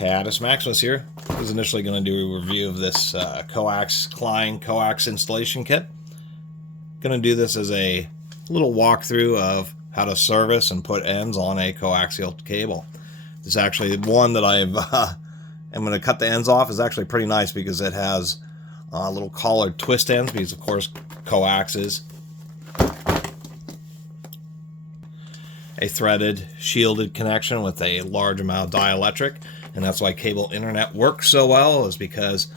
Catus, Maximus here. I was initially going to do a review of this Klein coax installation kit. Going to do this as a little walkthrough of how to service and put ends on a coaxial cable. This is actually one that I'm going to cut the ends off. Is actually pretty nice because it has little collared twist ends, because of course coaxes. A threaded, shielded connection with a large amount of dielectric, and that's why cable internet works so well, is because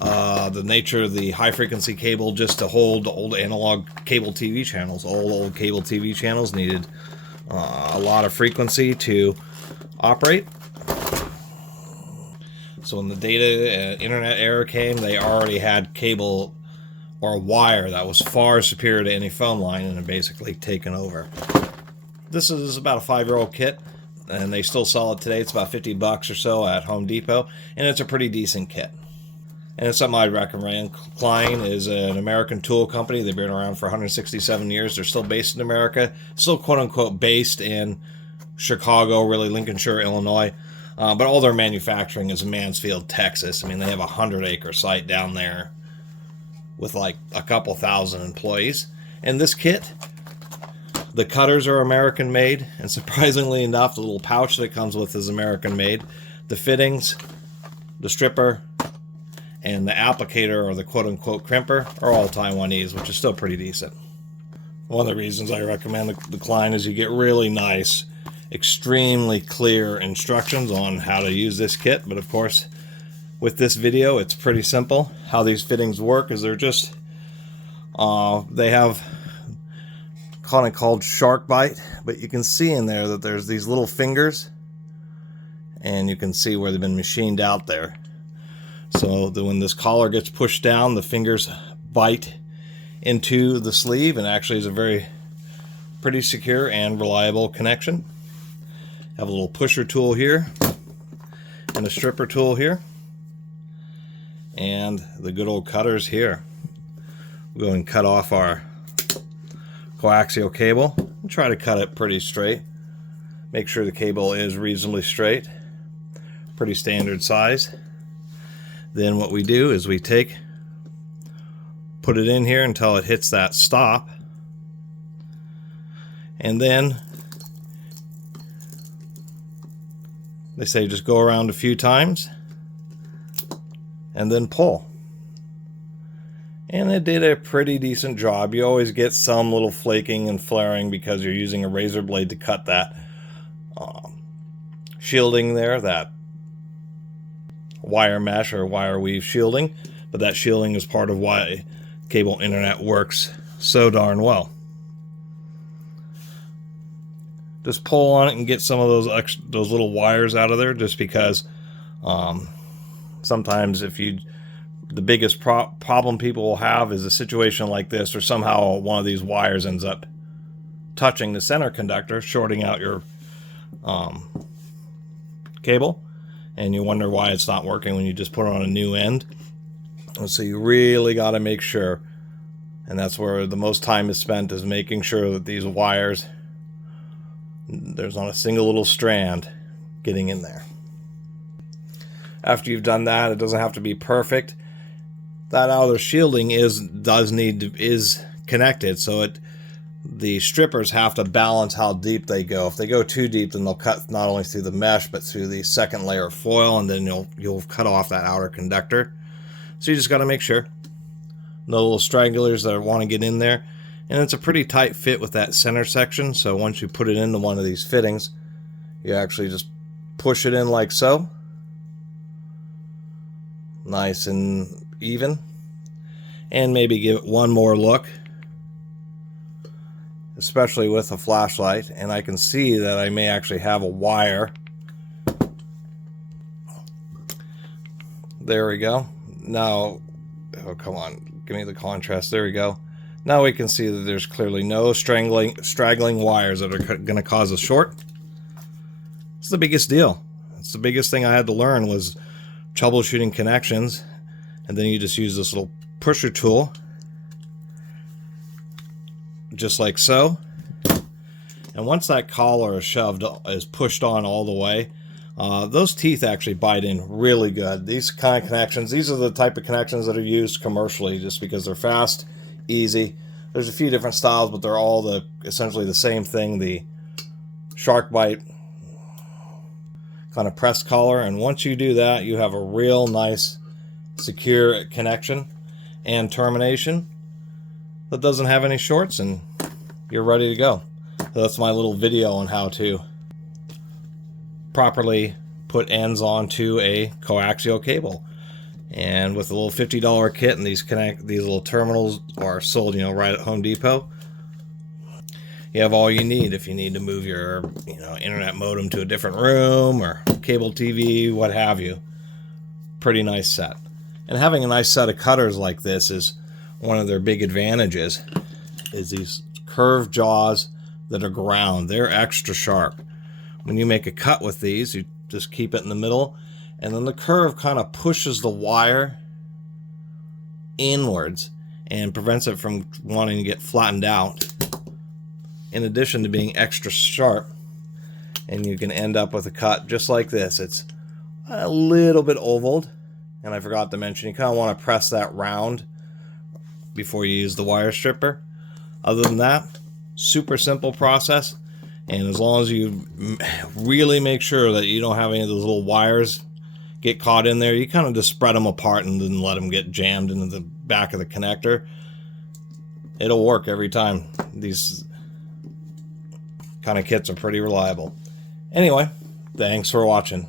the nature of the high frequency cable, just to hold old analog cable TV channels. Old cable TV channels needed a lot of frequency to operate. So when the data and internet era came, they already had cable or wire that was far superior to any phone line, and had basically taken over. This is about a 5-year-old kit, and they still sell it today. It's about $50 or so at Home Depot, and it's a pretty decent kit. And it's something I'd recommend. Klein is an American tool company. They've been around for 167 years. They're still based in America, still quote-unquote based in Chicago, really Lincolnshire, Illinois. But all their manufacturing is in Mansfield, Texas. I mean, they have a 100-acre site down there with like a couple thousand employees. And this kit, the cutters are American made, and surprisingly enough, the little pouch that it comes with is American made. The fittings, the stripper, and the applicator, or the quote-unquote crimper, are all Taiwanese, which is still pretty decent. One of the reasons I recommend the Klein is you get really nice, extremely clear instructions on how to use this kit. But of course, with this video, it's pretty simple. How these fittings work is they're just, they have kind of called shark bite, but you can see in there that there's these little fingers, and you can see where they've been machined out there. So that when this collar gets pushed down, the fingers bite into the sleeve, and actually is a very pretty secure and reliable connection. Have a little pusher tool here, and a stripper tool here, and the good old cutters here. We'll go and cut off our coaxial cable and try to cut it pretty straight. Make sure the cable is reasonably straight, pretty standard size. Then what we do is we put it in here until it hits that stop, and then they say just go around a few times and then pull. And it did a pretty decent job. You always get some little flaking and flaring because you're using a razor blade to cut that shielding there, that wire mesh or wire weave shielding. But that shielding is part of why cable internet works so darn well. Just pull on it and get some of those little wires out of there, just because sometimes the biggest problem people will have is a situation like this, or somehow one of these wires ends up touching the center conductor, shorting out your cable, and you wonder why it's not working when you just put it on a new end. And so you really got to make sure, and that's where the most time is spent, is making sure that these wires, there's not a single little strand getting in there. After you've done that, it doesn't have to be perfect. That outer shielding is connected, so the strippers have to balance how deep they go. If they go too deep, then they'll cut not only through the mesh but through the second layer of foil, and then you'll cut off that outer conductor. So you just got to make sure no little stragglers that want to get in there. And it's a pretty tight fit with that center section, so once you put it into one of these fittings, you actually just push it in like so, nice and even, and maybe give it one more look, especially with a flashlight. And I can see that I may actually have a wire. There we go. Now, oh come on, give me the contrast. There we go. Now we can see that there's clearly no straggling wires that are going to cause a short. It's the biggest deal. It's the biggest thing I had to learn, was troubleshooting connections. And then you just use this little pusher tool, just like so. And once that collar is pushed on all the way, Those teeth actually bite in really good. These kind of connections, these are the type of connections that are used commercially just because they're fast, easy. There's a few different styles, but they're all essentially the same thing. The shark bite kind of press collar, and once you do that, you have a real nice secure connection and termination that doesn't have any shorts, and you're ready to go. So that's my little video on how to properly put ends onto a coaxial cable. And with a little $50 kit, and these little terminals are sold, right at Home Depot. You have all you need if you need to move your, internet modem to a different room or cable TV, what have you. Pretty nice set. And having a nice set of cutters like this is one of their big advantages, is these curved jaws that are ground. They're extra sharp. When you make a cut with these, you just keep it in the middle, and then the curve kind of pushes the wire inwards and prevents it from wanting to get flattened out, in addition to being extra sharp. And you can end up with a cut just like this. It's a little bit ovaled, and I forgot to mention, you kind of want to press that round before you use the wire stripper. Other than that, super simple process. And as long as you really make sure that you don't have any of those little wires get caught in there, you kind of just spread them apart and then let them get jammed into the back of the connector. It'll work every time. These kind of kits are pretty reliable. Anyway, thanks for watching.